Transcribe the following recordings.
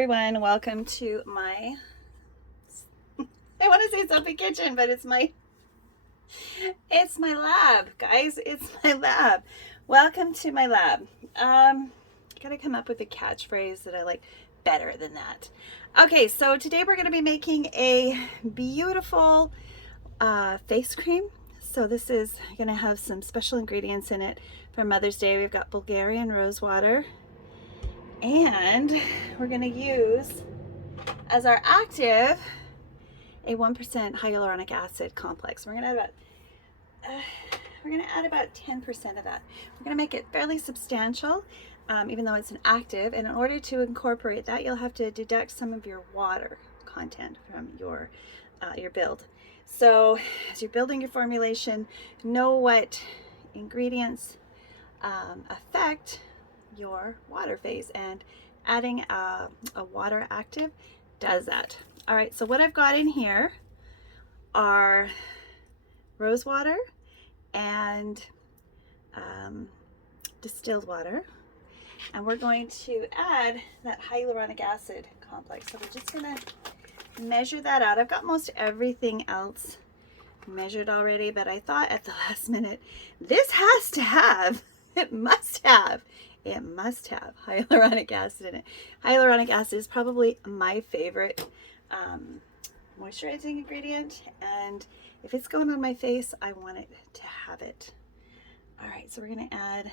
everyone, welcome to my, I want to say Sophie Kitchen, but it's my lab, guys. It's my lab. Welcome to my lab. Gotta come up with a catchphrase that I like better than that. Okay, so today we're gonna be making a beautiful face cream. So this is gonna have some special ingredients in it for Mother's Day. We've got Bulgarian rose water, and we're gonna use as our active a 1% hyaluronic acid complex. We're gonna add about 10% of that. We're gonna make it fairly substantial, even though it's an active. And in order to incorporate that, you'll have to deduct some of your water content from your build. So as you're building your formulation, know what ingredients affect your water phase, and adding a water active does that. All right, so what I've got in here are rose water and distilled water, and we're going to add that hyaluronic acid complex. So we're just gonna measure that out. I've got most everything else measured already, but I thought at the last minute, this has to have, it must have hyaluronic acid in it. Hyaluronic acid is probably my favorite moisturizing ingredient, and if it's going on my face, I want it to have it. All right, so we're gonna add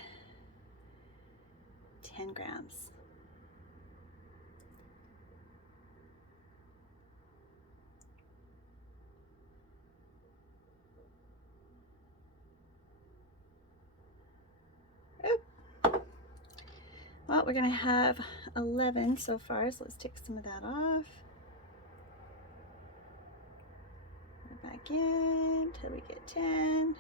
10 grams. Well, we're gonna have 11 so far, so let's take some of that off. We're back in till we get 10.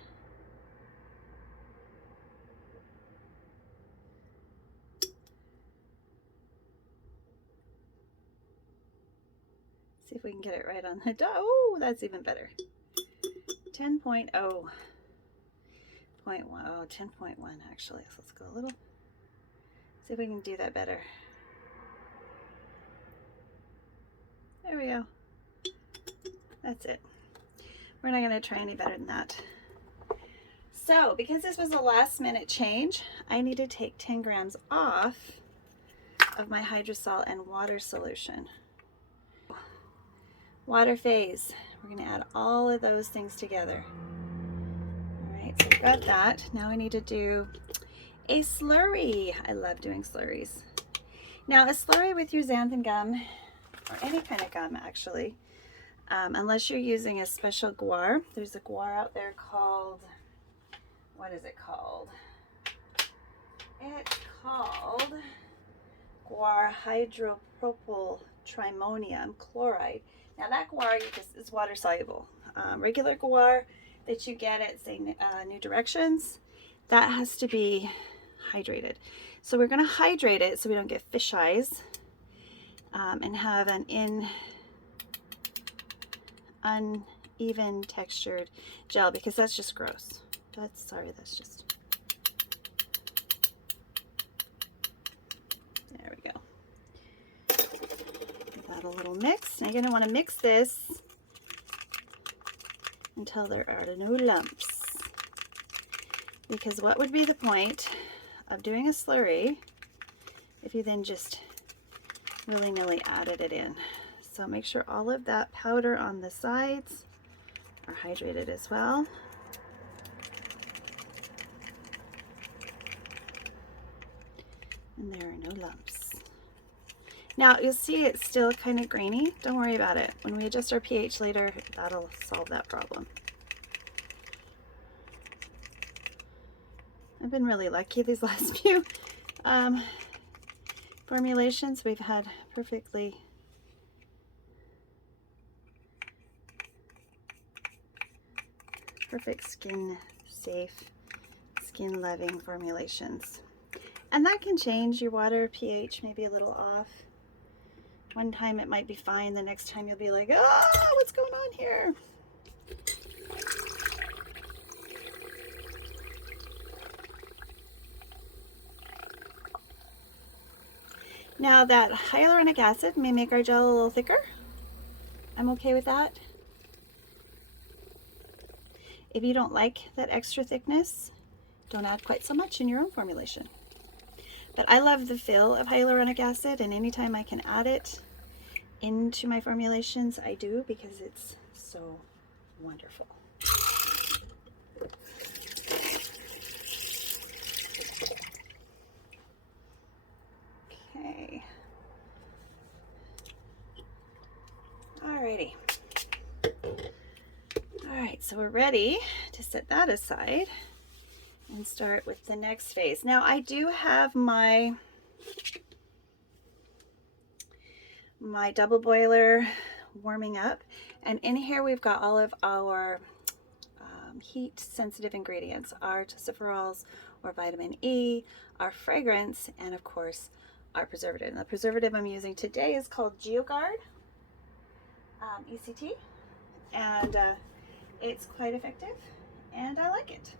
See if we can get it right on the dot. Oh, that's even better. 10.0. 10.1 actually. So let's go a little. See if we can do that better. There we go. That's it. We're not going to try any better than that. So, because this was a last minute change, I need to take 10 grams off of my hydrosol and water solution. Water phase. We're going to add all of those things together. All right, so we've got that. Now I need to do a slurry. I love doing slurries. Now, a slurry with your xanthan gum, or any kind of gum actually, unless you're using a special guar. There's a guar out there called, what is it called? It's called guar hydropropyl trimonium chloride. Now that guar is water soluble. Regular guar that you get at, say, New Directions, that has to be hydrated. So we're going to hydrate it so we don't get fish eyes, and have an uneven textured gel, because that's just gross. That's just, there we go. Give that a little mix. Now you're going to want to mix this until there are no lumps, because what would be the point of doing a slurry if you then just willy-nilly added it in? So make sure all of that powder on the sides are hydrated as well. And there are no lumps. Now you'll see it's still kind of grainy. Don't worry about it. When we adjust our pH later, that'll solve that problem. I've been really lucky these last few formulations. We've had perfect skin safe, skin loving formulations. And that can change. Your water pH may be a little off. One time it might be fine, the next time you'll be like, oh, what's going on here? Now that hyaluronic acid may make our gel a little thicker. I'm okay with that. If you don't like that extra thickness, don't add quite so much in your own formulation. But I love the feel of hyaluronic acid, and anytime I can add it into my formulations, I do, because it's so wonderful. Okay. Alrighty. Alright, so we're ready to set that aside and start with the next phase. Now I do have my double boiler warming up, and in here we've got all of our heat sensitive ingredients, our tocopherols or vitamin E, our fragrance, and of course our preservative. And the preservative I'm using today is called GeoGuard ECT, and it's quite effective and I like it.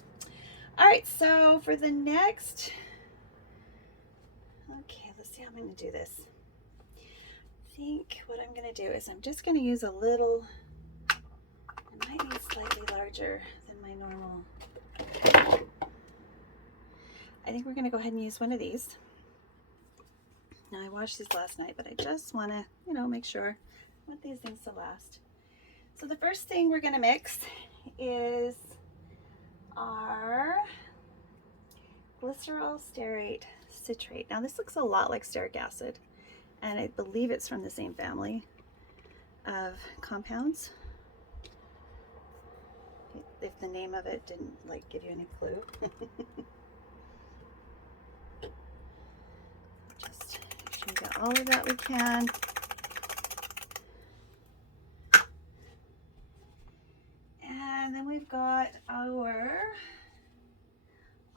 All right, so for the next, okay, let's see how I'm going to do this. I think what I'm going to do is I'm just going to use a little, it might be slightly larger than my normal. I think we're going to go ahead and use one of these. Now I washed these last night, but I just want to, you know, make sure I want these things to last. So the first thing we're going to mix is our glycerol stearate citrate. Now this looks a lot like stearic acid, and I believe it's from the same family of compounds, if the name of it didn't like give you any clue. Just make sure we get all of that we can. And then we've got our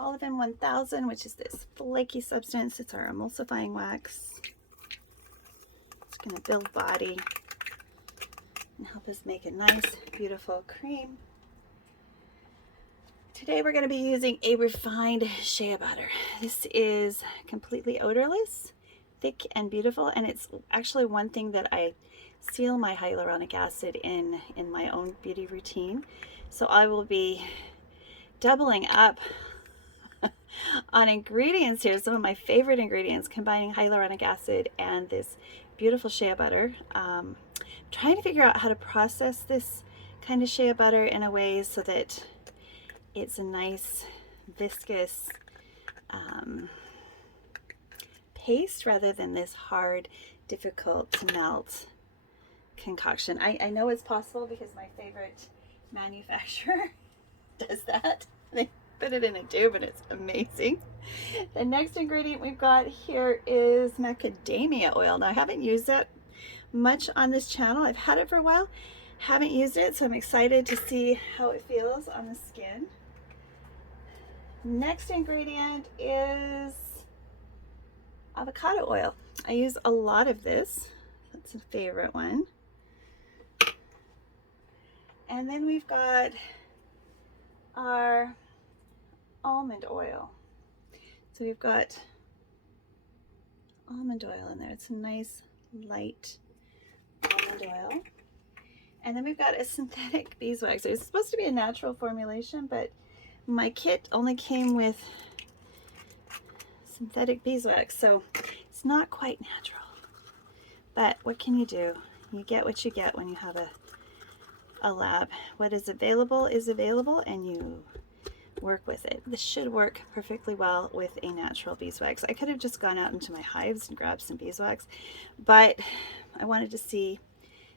Olson 1000, which is this flaky substance. It's our emulsifying wax. It's going to build body and help us make a nice, beautiful cream. Today we're going to be using a refined shea butter. This is completely odorless, thick and beautiful, and it's actually one thing that I seal my hyaluronic acid in my own beauty routine. So I will be doubling up on ingredients here, some of my favorite ingredients, combining hyaluronic acid and this beautiful shea butter. Trying to figure out how to process this kind of shea butter in a way so that it's a nice viscous paste rather than this hard, difficult to melt concoction. I know it's possible because my favorite manufacturer does that. They put it in a tube and it's amazing. The next ingredient we've got here is macadamia oil. Now I haven't used that much on this channel. I've had it for a while, haven't used it, so I'm excited to see how it feels on the skin. Next ingredient is avocado oil. I use a lot of this. That's a favorite one. And then we've got our almond oil. So we've got almond oil in there. It's a nice light almond oil. And then we've got a synthetic beeswax. It's supposed to be a natural formulation, but my kit only came with synthetic beeswax, so it's not quite natural. But what can you do? You get what you get when you have a lab. What is available, and you work with it. This should work perfectly well with a natural beeswax. I could have just gone out into my hives and grabbed some beeswax, but I wanted to see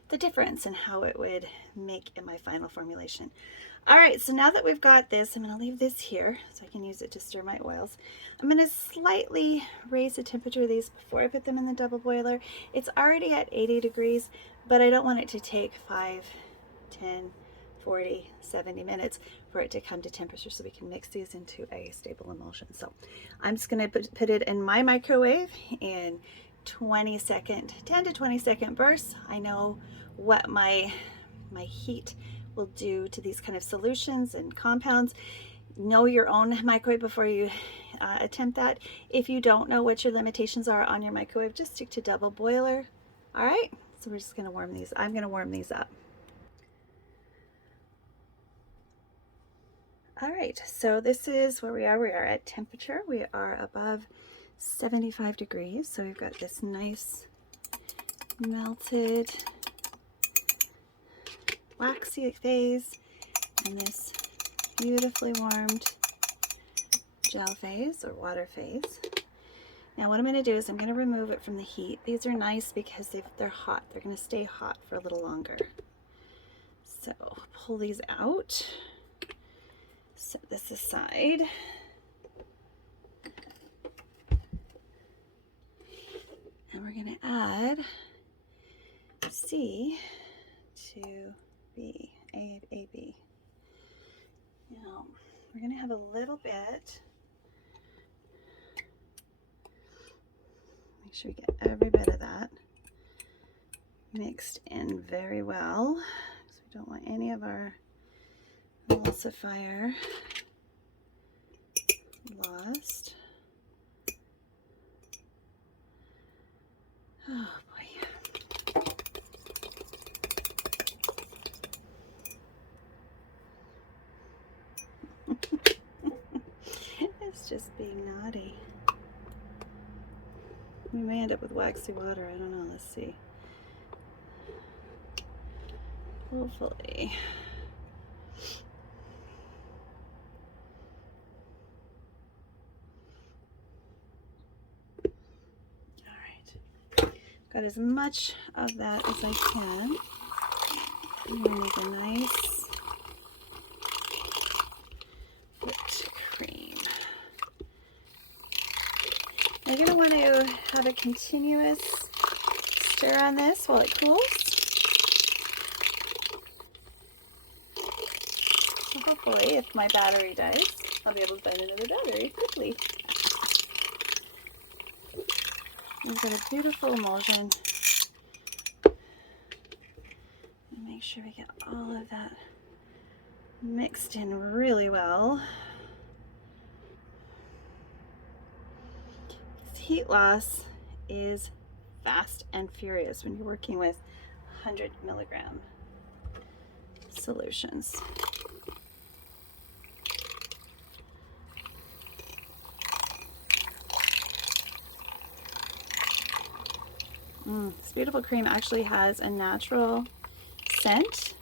the difference in how it would make in my final formulation. All right, so now that we've got this, I'm going to leave this here so I can use it to stir my oils. I'm going to slightly raise the temperature of these before I put them in the double boiler. It's already at 80 degrees, but I don't want it to take 5, 10, 40, 70 minutes for it to come to temperature so we can mix these into a stable emulsion. So I'm just going to put it in my microwave in 10 to 20 second bursts. I know what my heat will do to these kind of solutions and compounds. Know your own microwave before you attempt that. If you don't know what your limitations are on your microwave, just stick to double boiler. All right, so we're just gonna warm these. I'm gonna warm these up. All right, so this is where we are. We are at temperature. We are above 75 degrees. So we've got this nice melted waxy phase and this beautifully warmed gel phase or water phase. Now what I'm going to do is I'm going to remove it from the heat. These are nice because they're hot. They're going to stay hot for a little longer. So pull these out. Set this aside. And we're going to add C to B, A, B. Now we're going to have a little bit. Make sure we get every bit of that mixed in very well. So we don't want any of our emulsifier lost. Oh boy. It's just being naughty. We may end up with waxy water. I don't know. Let's see. Hopefully. Got as much of that as I can. I'm going to make a nice whipped cream. Now you're going to want to have a continuous stir on this while it cools. So hopefully, if my battery dies, I'll be able to find another battery quickly. We've got a beautiful emulsion. And make sure we get all of that mixed in really well. Heat loss is fast and furious when you're working with 100 milligram solutions. This beautiful cream actually has a natural scent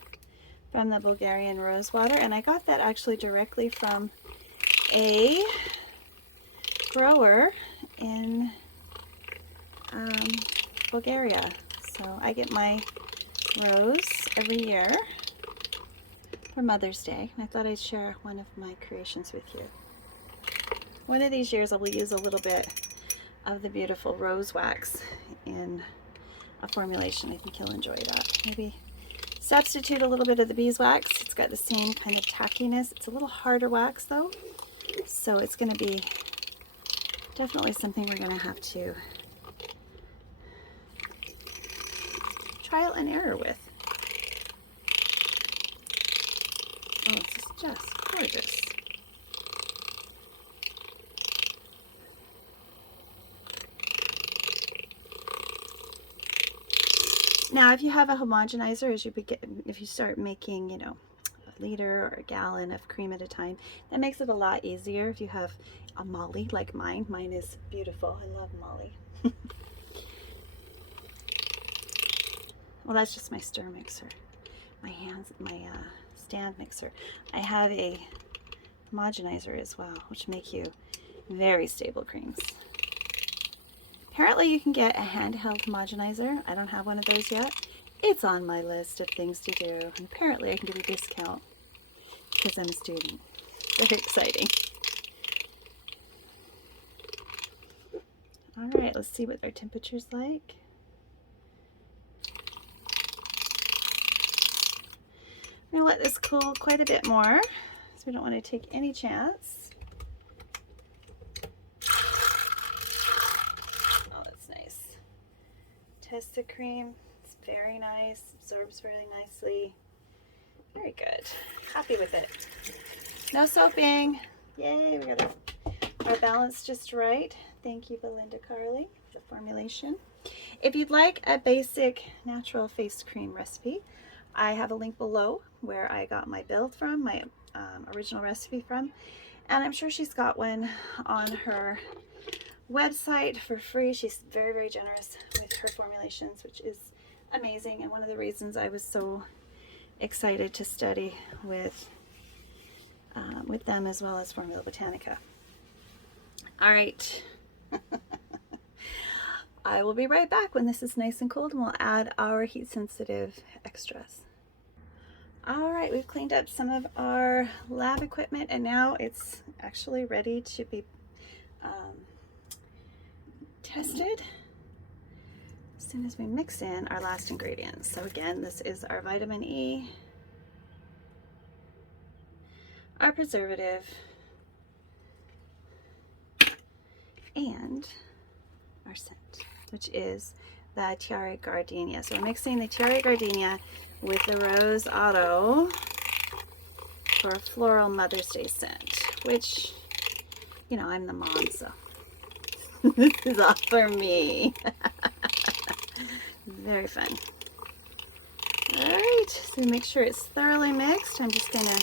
from the Bulgarian rose water, and I got that actually directly from a grower in Bulgaria. So I get my rose every year for Mother's Day, and I thought I'd share one of my creations with you. One of these years I will use a little bit of the beautiful rose wax in a formulation. I think you'll enjoy that. Maybe substitute a little bit of the beeswax. It's got the same kind of tackiness. It's a little harder wax though, so it's going to be definitely something we're going to have to trial and error with. Oh, this is just gorgeous. Now, if you have a homogenizer, if you start making, a liter or a gallon of cream at a time, that makes it a lot easier. If you have a molly like mine is beautiful. I love molly. Well, that's just my stir mixer. My stand mixer. I have a homogenizer as well, which make you very stable creams. Apparently you can get a handheld homogenizer. I don't have one of those yet. It's on my list of things to do. And apparently I can get a discount because I'm a student. Very exciting. All right, let's see what our temperature's like. I'm going to let this cool quite a bit more, so we don't want to take any chance. Oh, that's nice. Test the cream. It's very nice. Absorbs really nicely. Very good. Happy with it. No soaping. Yay, we got are balanced just right. Thank you, Belinda Carley, for the formulation. If you'd like a basic natural face cream recipe, I have a link below where I got my build from, my original recipe from, and I'm sure she's got one on her website for free. She's very, very generous with her formulations, which is amazing, and one of the reasons I was so excited to study with them, as well as Formula Botanica. All right. I will be right back when this is nice and cold, and we'll add our heat sensitive extras. All right, we've cleaned up some of our lab equipment, and now it's actually ready to be tested as soon as we mix in our last ingredients. So again, this is our vitamin E, our preservative, and our scent, which is the Tiare Gardenia. So we're mixing the Tiare Gardenia with the Rose Otto for a floral Mother's Day scent, which, you know, I'm the mom, so this is all for me. Very fun. All right, so make sure it's thoroughly mixed. I'm just gonna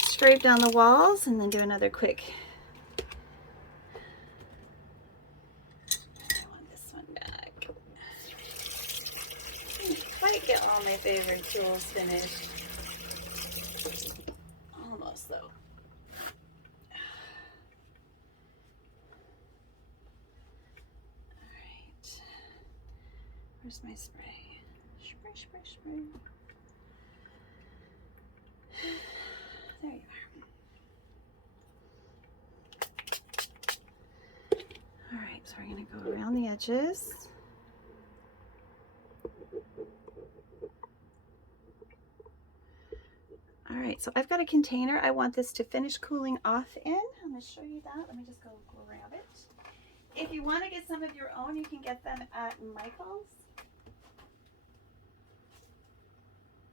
scrape down the walls and then do another quick. I want this one back. I didn't quite get all my favorite tools finished. Almost though. All right. Where's my spray? Spray, spray, spray. There you are. All right, so we're going to go around the edges. All right, so I've got a container I want this to finish cooling off in. I'm going to show you that. Let me just go grab it. If you want to get some of your own, you can get them at Michael's.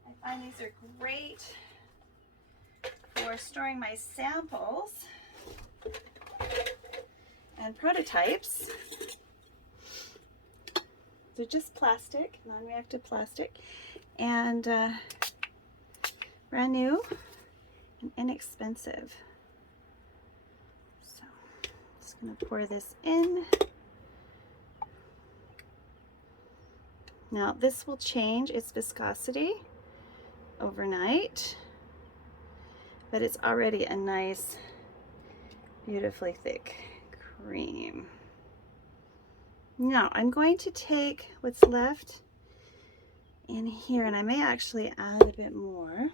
I find these are great for storing my samples and prototypes. They're just plastic, non-reactive plastic, and brand new and inexpensive. So I'm just going to pour this in. Now this will change its viscosity overnight, but it's already a nice, beautifully thick cream. Now I'm going to take what's left in here, and I may actually add a bit more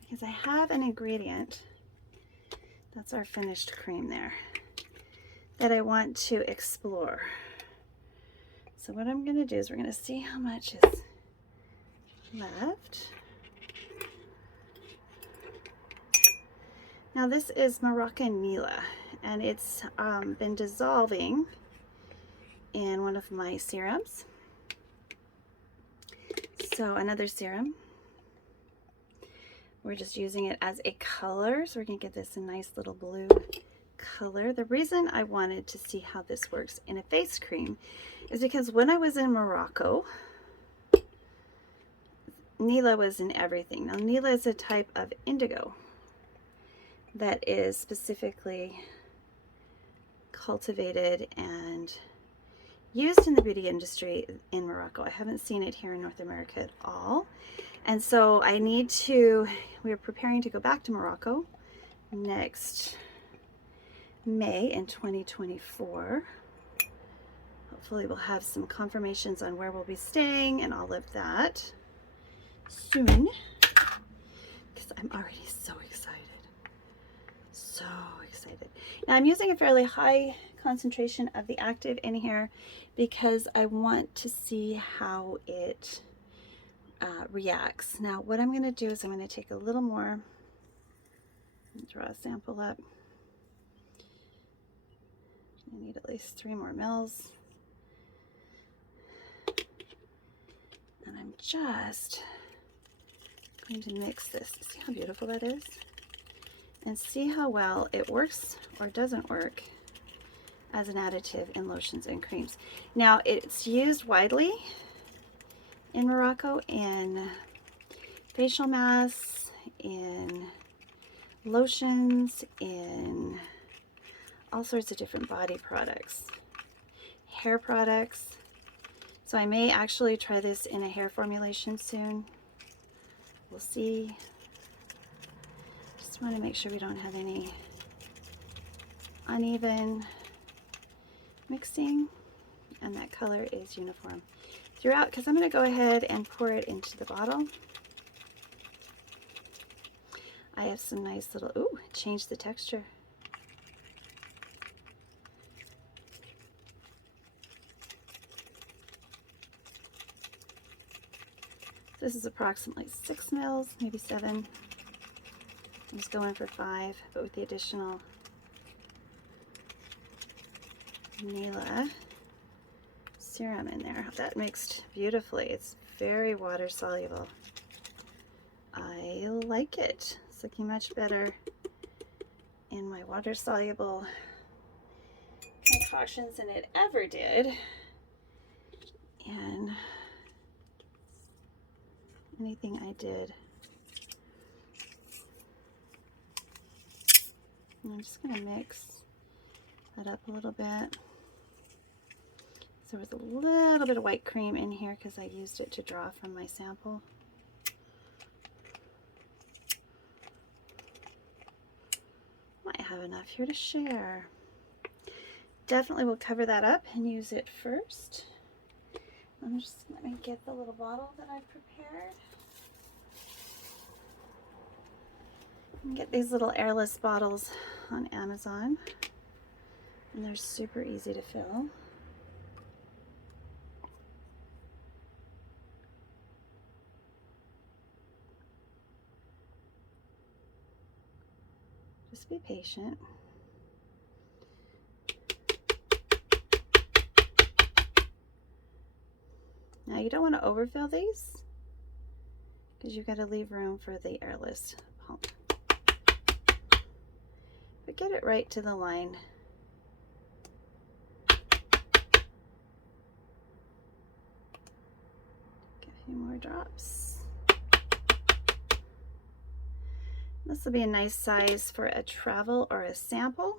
because I have an ingredient, that's our finished cream there, that I want to explore. So what I'm going to do is we're going to see how much is left. Now this is Moroccan Nila, and it's been dissolving in one of my serums. So another serum. We're just using it as a color, so we're going to get this a nice little blue color. The reason I wanted to see how this works in a face cream is because when I was in Morocco, Nila was in everything. Now Nila is a type of indigo that is specifically cultivated and used in the beauty industry in Morocco. I haven't seen it here in North America at all. And so we're preparing to go back to Morocco next May in 2024. Hopefully we'll have some confirmations on where we'll be staying and all of that soon, because I'm already so excited. So excited. Now I'm using a fairly high concentration of the active in here because I want to see how it reacts. Now what I'm going to do is I'm going to take a little more and draw a sample up. I need at least 3 more mils. And I'm just going to mix this. See how beautiful that is? and see how well it works or doesn't work as an additive in lotions and creams. Now, it's used widely in Morocco in facial masks, in lotions, in all sorts of different body products, hair products. So I may actually try this in a hair formulation soon. We'll see. Just want to make sure we don't have any uneven mixing and that color is uniform throughout, because I'm going to go ahead and pour it into the bottle. I have some nice little, ooh, it changed the texture. This is approximately 6 mils, maybe 7. I was going for 5, but with the additional Nila serum in there, that mixed beautifully. It's very water soluble. I like it. It's looking much better in my water soluble concoctions than it ever did. And anything I did. I'm just going to mix that up a little bit. So there was a little bit of white cream in here because I used it to draw from my sample. Might have enough here to share. Definitely will cover that up and use it first. I'm just let me get the little bottle that I've prepared. You can get these little airless bottles on Amazon, and they're super easy to fill. Just be patient. Now you don't want to overfill these because you've got to leave room for the airless pump. But get it right to the line. Get a few more drops. This will be a nice size for a travel or a sample.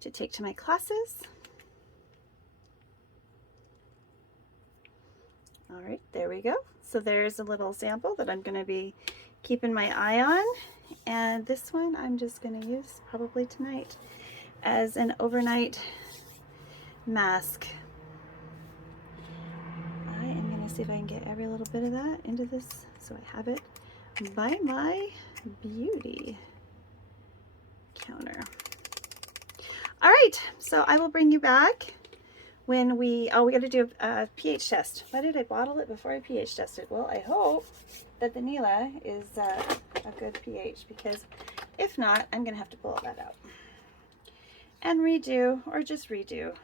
To take to my classes. All right, there we go. So there's a little sample that I'm going to be keeping my eye on, and this one I'm just going to use probably tonight as an overnight mask. I am going to see if I can get every little bit of that into this so I have it by my beauty counter. All right, so I will bring you back when we got to do a pH test. Why did I bottle it before I pH tested? Well, I hope that the Nila is a good pH, because if not, I'm going to have to pull that out and redo, or just redo.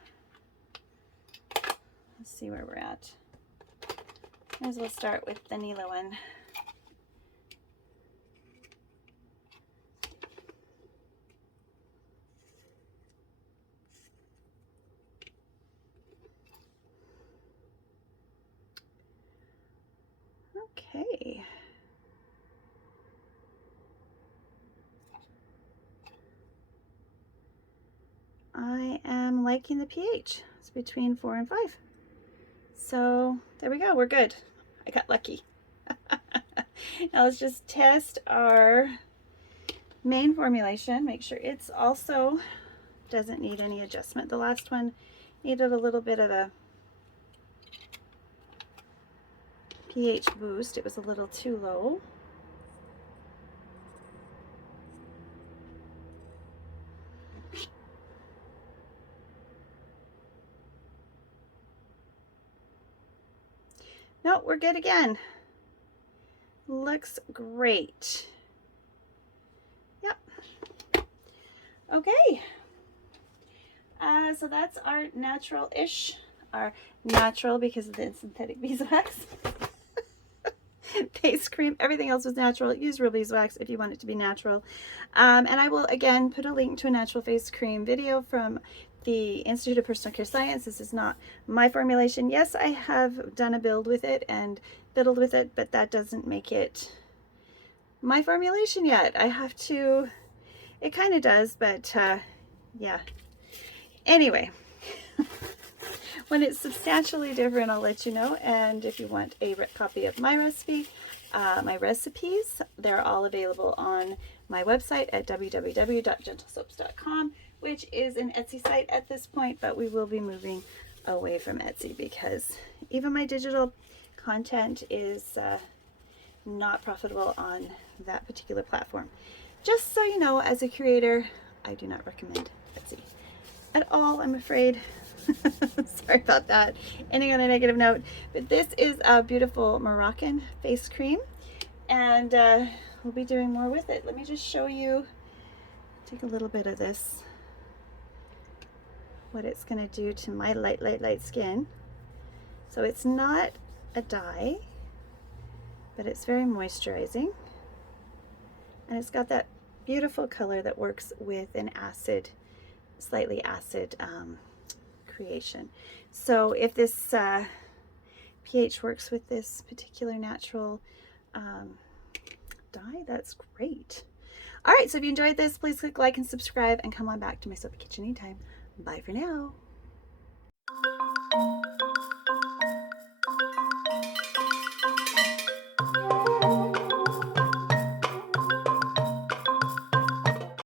Let's see where we're at. Might as well start with the Nila one. Okay. I am liking the pH. It's between 4 and 5. So there we go. We're good. I got lucky. Now let's just test our main formulation. Make sure it's also doesn't need any adjustment. The last one needed a little bit of a pH boost. It was a little too low. No, we're good again. Looks great. Yep. Okay. So that's our natural-ish are natural because of the synthetic beeswax. Face cream, everything else was natural. Use real beeswax if you want it to be natural. And I will again put a link to a natural face cream video from the Institute of Personal Care Science. This is not my formulation. Yes, I have done a build with it and fiddled with it, but that doesn't make it my formulation yet. I have to, it kind of does, but yeah. Anyway, when it's substantially different, I'll let you know. And if you want a copy of my recipe, my recipes, they're all available on my website at www.gentlesoaps.com, which is an Etsy site at this point, but we will be moving away from Etsy because even my digital content is not profitable on that particular platform. Just so you know, as a creator, I do not recommend Etsy at all, I'm afraid. Sorry about that, ending on a negative note. But this is a beautiful Moroccan face cream, and we'll be doing more with it. Let me just show you, take a little bit of this, what it's going to do to my light skin. So it's not a dye, but it's very moisturizing, and it's got that beautiful color that works with an acid, slightly acid creation. So if this pH works with this particular natural dye, that's great. All right, so if you enjoyed this, please click like and subscribe, and come on back to my soapy kitchen anytime. Bye for now.